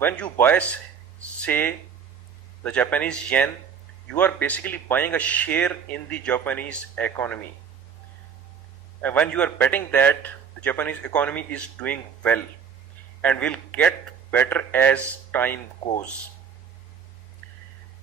when you buy say the Japanese yen, you are basically buying a share in the Japanese economy. And when you are betting that the Japanese economy is doing well and will get better as time goes.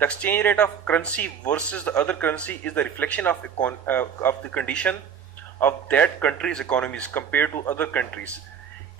The exchange rate of currency versus the other currency is the reflection of the condition of that country's economies compared to other countries.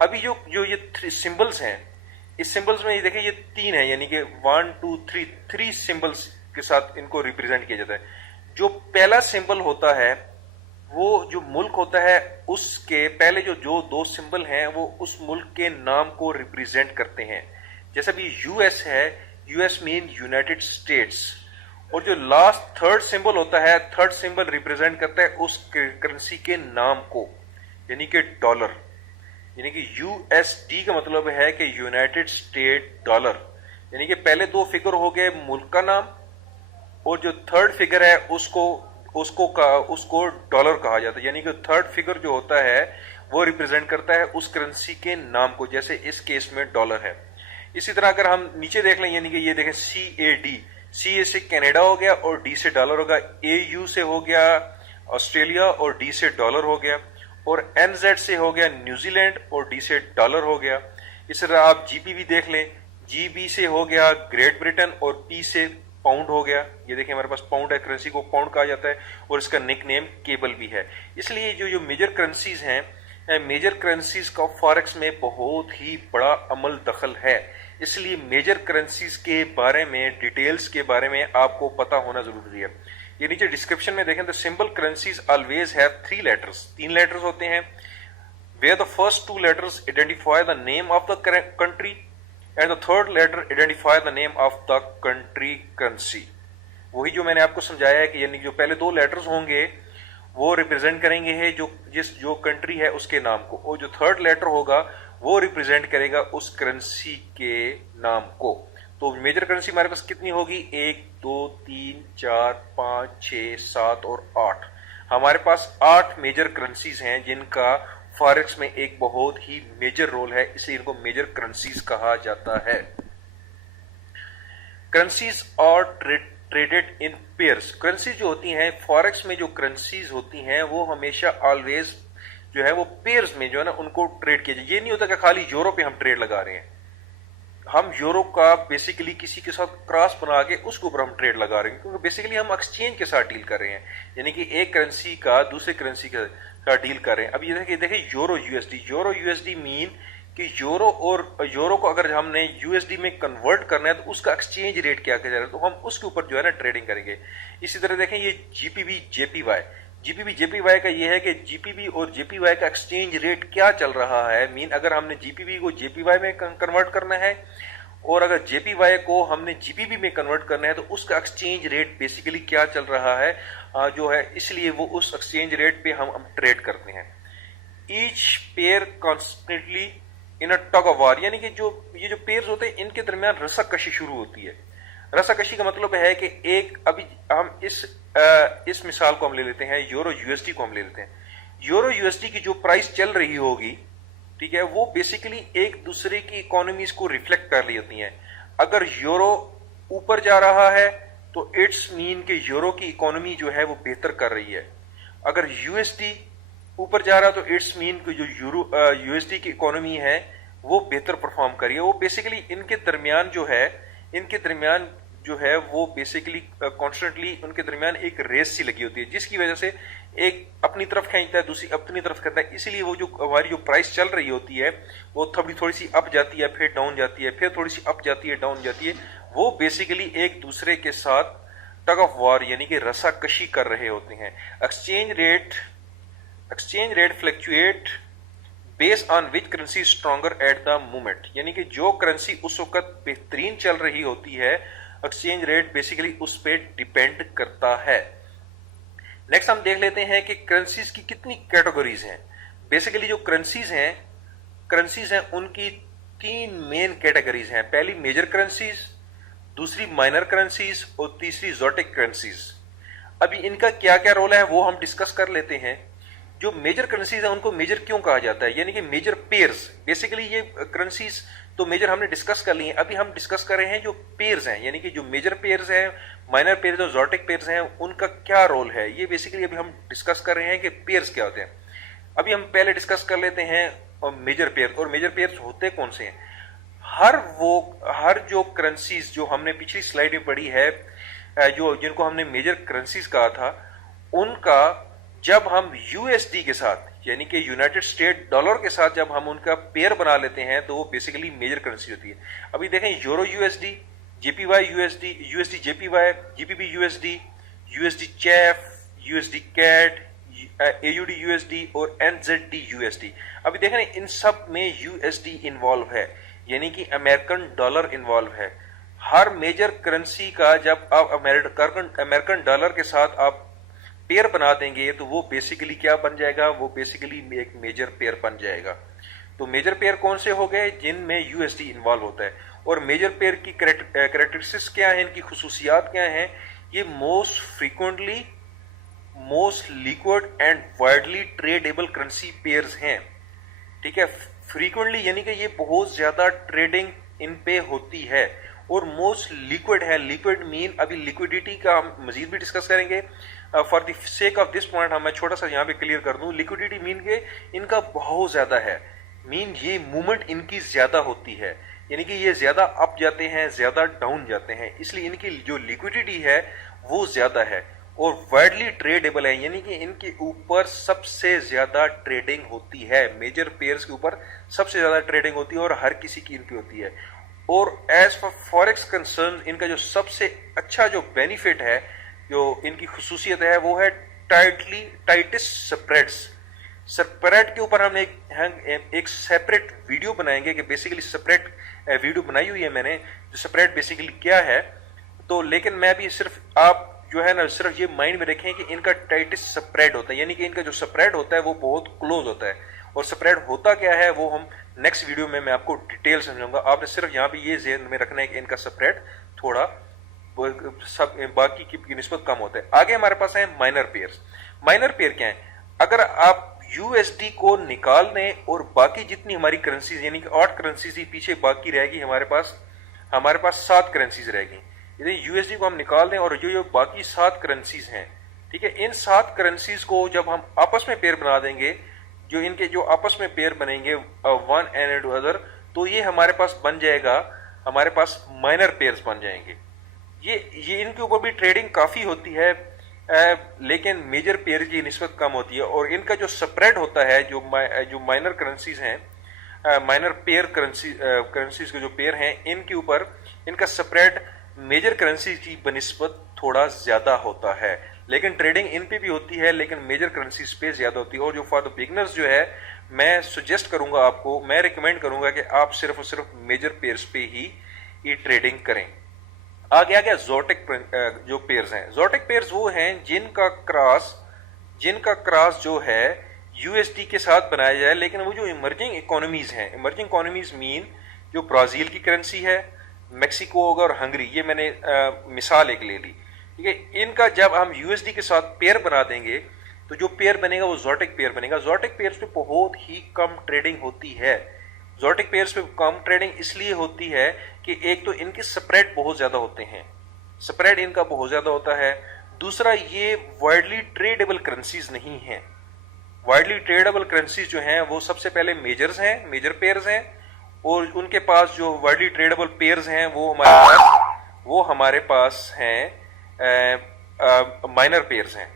ابھی جو جو یہ symbols ہیں، اس symbols میں یہ دیکھیں یہ 3 ہیں، یعنی کہ 1 2 3 سمبلس کے ساتھ ان کو ریپرزینٹ کیا جاتا ہے۔ جو پہلا سمبل ہوتا ہے وہ جو ملک ہوتا ہے اس کے پہلے جو 2 سمبل ہیں وہ اس ملک کے نام کو ریپرزینٹ کرتے ہیں۔ جیسا بھی یو ایس ہے، یو ایس مین یونائٹڈ اسٹیٹس، اور جو لاسٹ تھرڈ سمبل ہوتا ہے، تھرڈ سمبل ریپرزینٹ کرتا ہے اس کرنسی کے نام کو، یعنی کہ ڈالر، یعنی کہ یو ایس ڈی کا مطلب ہے کہ یونائٹڈ اسٹیٹ ڈالر، یعنی کہ پہلے 2 فگر ہو گئے ملک کا نام، اور جو تھرڈ فگر ہے اس کو ڈالر کہا جاتا ہے، یعنی کہ تھرڈ فگر جو ہوتا ہے وہ ریپرزینٹ کرتا ہے اس کرنسی کے نام کو، جیسے اس کیس میں ڈالر ہے۔ اسی طرح اگر ہم نیچے دیکھ لیں، یعنی کہ یہ دیکھیں سی اے ڈی، سی اے سے کینیڈا ہو گیا اور ڈی سے ڈالر ہوگا، اے یو سے ہو گیا آسٹریلیا اور ڈی سے ڈالر ہو گیا، اور این زیڈ سے ہو گیا نیوزی لینڈ اور ڈی سے ڈالر ہو گیا۔ اس طرح آپ جی پی بھی دیکھ لیں، جی بی سے ہو گیا گریٹ بریٹن اور پی سے پاؤنڈ ہو گیا۔ یہ دیکھیں ہمارے پاس پاؤنڈ ہے، کرنسی کو پاؤنڈ کہا جاتا ہے، اور اس کا نک نیم کیبل بھی ہے۔ اس لیے جو میجر کرنسیز ہیں، میجر کرنسیز کا فارکس میں بہت ہی بڑا عمل دخل ہے، اس لیے میجر کرنسیز کے بارے میں ڈیٹیلز کے بارے میں آپ کو پتا ہونا ضروری ہے۔ یہ نیچے ڈسکرپشن میں دیکھیں، the symbol currencies always have 3 letters، 3 letters ہوتے ہیں، where the first 2 letters identify the name of the country and the third letter identify the name of the country currency۔ وہی جو میں نے آپ کو سمجھایا ہے کہ یعنی جو پہلے 2 لیٹرز ہوں گے وہ ریپرزینٹ کریں گے جو کنٹری ہے اس کے نام کو، اور جو تھرڈ لیٹر ہوگا وہ ریپرزینٹ کرے گا اس کرنسی کے نام کو۔ تو میجر کرنسی ہمارے پاس کتنی ہوگی؟ 1 2 3 4 5 6 7 اور 8۔ ہمارے پاس 8 میجر کرنسیز ہیں جن کا فارکس میں ایک بہت ہی میجر رول ہے، اس لیے ان کو میجر کرنسیز کہا جاتا ہے۔ کرنسیز اور ٹریڈڈ ان پیئرز، کرنسیز جو ہوتی ہیں فارکس میں، جو کرنسیز ہوتی ہیں وہ ہمیشہ آلویز جو ہے وہ پیئرز میں جو ہے نا ان کو ٹریڈ کیا جائے۔ یہ نہیں ہوتا کہ خالی یورو پہ ہم ٹریڈ لگا رہے ہیں، ہم یورو کا بیسیکلی کسی کے ساتھ کراس بنا کے اس کے اوپر ہم ٹریڈ لگا رہے ہیں، کیونکہ بیسیکلی ہم ایکسچینج کے ساتھ ڈیل کر رہے ہیں، یعنی کہ ایک کرنسی کا دوسرے کرنسی کے ساتھ ڈیل کر رہے ہیں۔ اب یہ دیکھیں euro U S D, euro U S D مین کہ یورو کو اگر ہم نے یو ایس ڈی میں کنورٹ کرنا ہے تو اس کا ایکسچینج ریٹ کیا جا رہا ہے، تو ہم اس کے اوپر جو ہے نا ٹریڈنگ کریں گے۔ اسی طرح دیکھیں یہ جی B B J P Y, G B B J P Y کا یہ ہے کہ جی پی بی اور جے پی وائی کا ایکسچینج ریٹ کیا چل رہا ہے، مین اگر ہم نے جی پی بی کو جے پی وائی میں کنورٹ کرنا ہے اور اگر جے پی وائی کو ہم نے جی پی بی میں کنورٹ کرنا ہے تو اس کا ایکسچینج ریٹ بیسیکلی کیا چل رہا ہے جو ہے، اس لیے وہ اس ایکسچینج ریٹ پہ ہم ٹریڈ کرتے ہیں۔ Each peer constantly in a tug of war, یعنی کہ یہ جو پیئرز ہوتے ہیں ان کے درمیان رسا کشی شروع ہوتی ہے۔ رسا کشی کا مطلب ہے کہ ابھی ہم اس مثال کو ہم لے لیتے ہیں، یورو یو ایس ڈی کو ہم لے لیتے ہیں۔ یورو یو ایس ڈی کی جو پرائس چل رہی ہوگی، ٹھیک ہے، وہ بیسیکلی ایک دوسرے کی اکانومیز کو ریفلیکٹ کر رہی ہوتی ہیں۔ اگر یورو اوپر جا رہا ہے تو اٹس مین کہ یورو کی اکانومی جو ہے وہ بہتر کر رہی ہے، اگر یو ایس ڈی اوپر جا رہا تو اٹس مین کہ جو یو ایس ڈی کی اکانومی ہے وہ بہتر پرفارم کر رہی ہے۔ وہ بیسیکلی ان کے درمیان جو ہے وہ بیسیکلی کانسٹنٹلی ان کے درمیان ایک ریس سی لگی ہوتی ہے، جس کی وجہ سے ایک اپنی طرف کھینچتا ہے دوسری اپنی طرف کرتا ہے، اسی لیے وہ جو ہماری جو پرائس چل رہی ہوتی ہے وہ تھوڑی سی اپ جاتی ہے، پھر ڈاؤن جاتی ہے، پھر تھوڑی سی اپ جاتی ہے، ڈاؤن جاتی ہے۔ وہ بیسیکلی ایک دوسرے کے ساتھ ٹگ آف وار یعنی کہ رسا کشی کر رہے ہوتے ہیں۔ Exchange rate fluctuate base on which currency stronger at the moment, یعنی کہ جو کرنسی اس وقت بہترین چل رہی ہوتی ہے ایکسچینج ریٹ بیسیکلی اس پہ ڈیپینڈ کرتا ہے۔ نیکسٹ ہم دیکھ لیتے ہیں کہ کرنسیز کی کتنی کیٹیگریز ہیں۔ بیسیکلی جو کرنسیز ہیں ان کی 3 مین کیٹیگریز ہیں، پہلی میجر کرنسیز، دوسری مائنر کرنسیز اور تیسری زوٹک کرنسیز۔ ابھی ان کا کیا کیا رول ہے وہ ہم ڈسکس کر لیتے ہیں۔ جو میجر کرنسیز ہیں ان کو میجر کیوں کہا جاتا ہے، یعنی کہ میجر پیئرز، بیسیکلی یہ کرنسیز تو میجر ہم نے ڈسکس کر لی ہیں، ابھی ہم ڈسکس کر رہے ہیں جو پیئرز ہیں، یعنی کہ جو میجر پیئرز ہیں، مائنر پیئرز اور زوٹک پیئرز ہیں، ان کا کیا رول ہے، یہ بیسیکلی ابھی ہم ڈسکس کر رہے ہیں کہ پیئرز کیا ہوتے ہیں۔ ابھی ہم پہلے ڈسکس کر لیتے ہیں میجر پیئر، اور میجر پیئرز ہوتے کون سے ہیں۔ ہر جو کرنسیز جو ہم نے پچھلی سلائیڈ میں پڑھی ہے، جن کو ہم نے میجر کرنسیز کہا تھا، ان کا جب ہم یو ایس ڈی کے ساتھ یعنی کہ یونائٹڈ اسٹیٹ ڈالر کے ساتھ جب ہم ان کا پیئر بنا لیتے ہیں تو وہ بیسیکلی میجر کرنسی ہوتی ہے. ابھی دیکھیں euro U S D, J P Y U S D, U S D J P Y, G B P U S D, U S D CHF, U S D CAD, A U D U S D اور N Z D U S D. ابھی دیکھیں ان سب میں you S D involve ہے, یعنی کہ American dollar involve ہے. ہر major currency کا جب آپ امریکن ڈالر کے ساتھ آپ پیئر بنا دیں گے تو وہ بیسیکلی کیا بن جائے گا, وہ بیسیکلی ایک میجر پیئر بن جائے گا. تو میجر پیئر کون سے ہو گئے؟ جن میں یو ایس ڈی انوالو ہوتا ہے. اور میجر پیئر کی کریکٹرسٹکس کیا ہیں, ان کی خصوصیات کیا ہیں؟ یہ most frequently, most liquid and widely tradable currency pairs ہیں. ٹھیک ہے, فریکوینٹلی یعنی کہ یہ بہت زیادہ ٹریڈنگ ان پہ ہوتی ہے. اور موسٹ لیکوڈ ہے, لیکوڈ مین ابھی لیکوڈیٹی کا ہم مزید بھی ڈسکس کریں گے. For the sake of this point میں چھوٹا سا یہاں پہ کلیئر کر دوں, لیکوڈیٹی مین کہ ان کا بہت زیادہ ہے, مین یہ موومنٹ ان کی زیادہ ہوتی ہے, یعنی کہ یہ زیادہ اپ جاتے ہیں, زیادہ ڈاؤن جاتے ہیں, اس لیے ان کی جو لیکوڈیٹی ہے وہ زیادہ ہے. اور وائڈلی ٹریڈیبل ہے, یعنی کہ ان کے اوپر سب سے زیادہ ٹریڈنگ ہوتی ہے, میجر پیئرز کے اوپر سب سے زیادہ ٹریڈنگ ہوتی ہے اور ہر کسی کی ان کی ہوتی ہے. اور ایز فار فوریکس کنسرن ان کا جو سب سے اچھا جو بینیفٹ ہے, جو ان کی خصوصیت ہے, وہ ہے ٹائٹس سپریڈز. سپریڈ کے اوپر ہم ایک سیپریٹ ویڈیو بنائیں گے کہ بیسیکلی سپریٹ ویڈیو بنائی ہوئی ہے میں نے, جو سپریڈ بیسیکلی کیا ہے. تو لیکن میں بھی صرف آپ جو ہے نا صرف یہ مائنڈ میں رکھیں کہ ان کا ٹائٹس سپریڈ ہوتا ہے, یعنی کہ ان کا جو سپریڈ ہوتا ہے وہ بہت کلوز ہوتا ہے. اور سپریڈ ہوتا کیا ہے وہ ہم نیکسٹ ویڈیو میں آپ کو ڈیٹیل سمجھاؤں گا. آپ نے صرف یہاں پہ یہ ذہن میں رکھنا ہے کہ ان کا سپریڈ تھوڑا سب باقی کی نسبت کم ہوتا ہے. آگے ہمارے پاس ہیں مائنر پیئرز. مائنر پیئر کیا ہیں؟ اگر آپ یو ایس ڈی کو نکال دیں اور باقی جتنی ہماری کرنسیز یعنی کہ 8 کرنسیز ہی پیچھے باقی رہے گی, ہمارے پاس 7 کرنسیز رہ گی. یو ایس ڈی کو ہم نکال دیں اور جو باقی 7 کرنسیز ہیں, ٹھیک ہے, ان 7 کرنسیز کو جب ہم آپس میں پیئر بنا دیں گے, جو ان کے جو آپس میں پیئر بنیں گے ون اینڈ ادر, تو یہ ہمارے پاس بن جائے گا, ہمارے پاس مائنر پیئرز بن جائیں گے. یہ ان کے اوپر بھی ٹریڈنگ کافی ہوتی ہے, لیکن میجر پیئر کی نسبت کم ہوتی ہے. اور ان کا جو سپریڈ ہوتا ہے, جو مائنر کرنسیز ہیں, مائنر پیئر کرنسیز کے جو پیئر ہیں, ان کے اوپر ان کا سپریڈ میجر کرنسیز کی بنسبت تھوڑا زیادہ ہوتا ہے. لیکن ٹریڈنگ ان پہ بھی ہوتی ہے, لیکن میجر کرنسیز پہ زیادہ ہوتی ہے. اور جو فار دا بگنرز جو ہے, میں سجیسٹ کروں گا آپ کو, میں ریکمینڈ کروں گا کہ آپ صرف اور صرف میجر پیئرز پہ ہی یہ ٹریڈنگ کریں. آگے آگے زوٹک جو پیئرز ہیں, زوٹک پیئرز وہ ہیں جن کا کراس جو ہے یو ایس ڈی کے ساتھ بنایا جائے, لیکن وہ جو ایمرجنگ اکانومیز ہیں, ایمرجنگ اکانومیز مین جو برازیل کی کرنسی ہے, میکسیکو ہوگا اور ہنگری, یہ میں نے مثال ایک لے لی. ٹھیک ہے, ان کا جب ہم یو ایس ڈی کے ساتھ پیئر بنا دیں گے تو جو پیئر بنے گا وہ زوٹک پیئر بنے گا. زوٹک پیئرز پہ بہت ہی کم ٹریڈنگ ہوتی ہے. زوٹک پیئرز پہ کم ٹریڈنگ اس لیے ہوتی ہے کہ ایک تو ان کے سپریڈ بہت زیادہ ہوتے ہیں, سپریڈ ان کا بہت زیادہ ہوتا ہے. دوسرا یہ وائڈلی ٹریڈیبل کرنسیز نہیں ہیں. وائڈلی ٹریڈیبل کرنسیز جو ہیں وہ سب سے پہلے میجرز ہیں, میجر پیئرز ہیں, اور ان کے پاس جو وائڈلی ٹریڈیبل پیئرز ہیں وہ ہمارے پاس ہیں مائنر پیئرز ہیں.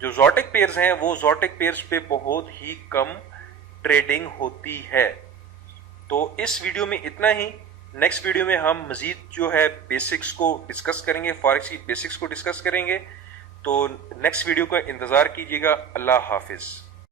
جو زوٹک پیئرز ہیں وہ زوٹک پیئرز پہ بہت ہی کم ٹریڈنگ ہوتی ہے. تو اس ویڈیو میں اتنا ہی. نیکسٹ ویڈیو میں ہم مزید جو ہے بیسکس کو ڈسکس کریں گے, فارکس کی بیسکس کو ڈسکس کریں گے. تو نیکسٹ ویڈیو کا انتظار کیجیے گا. اللہ حافظ.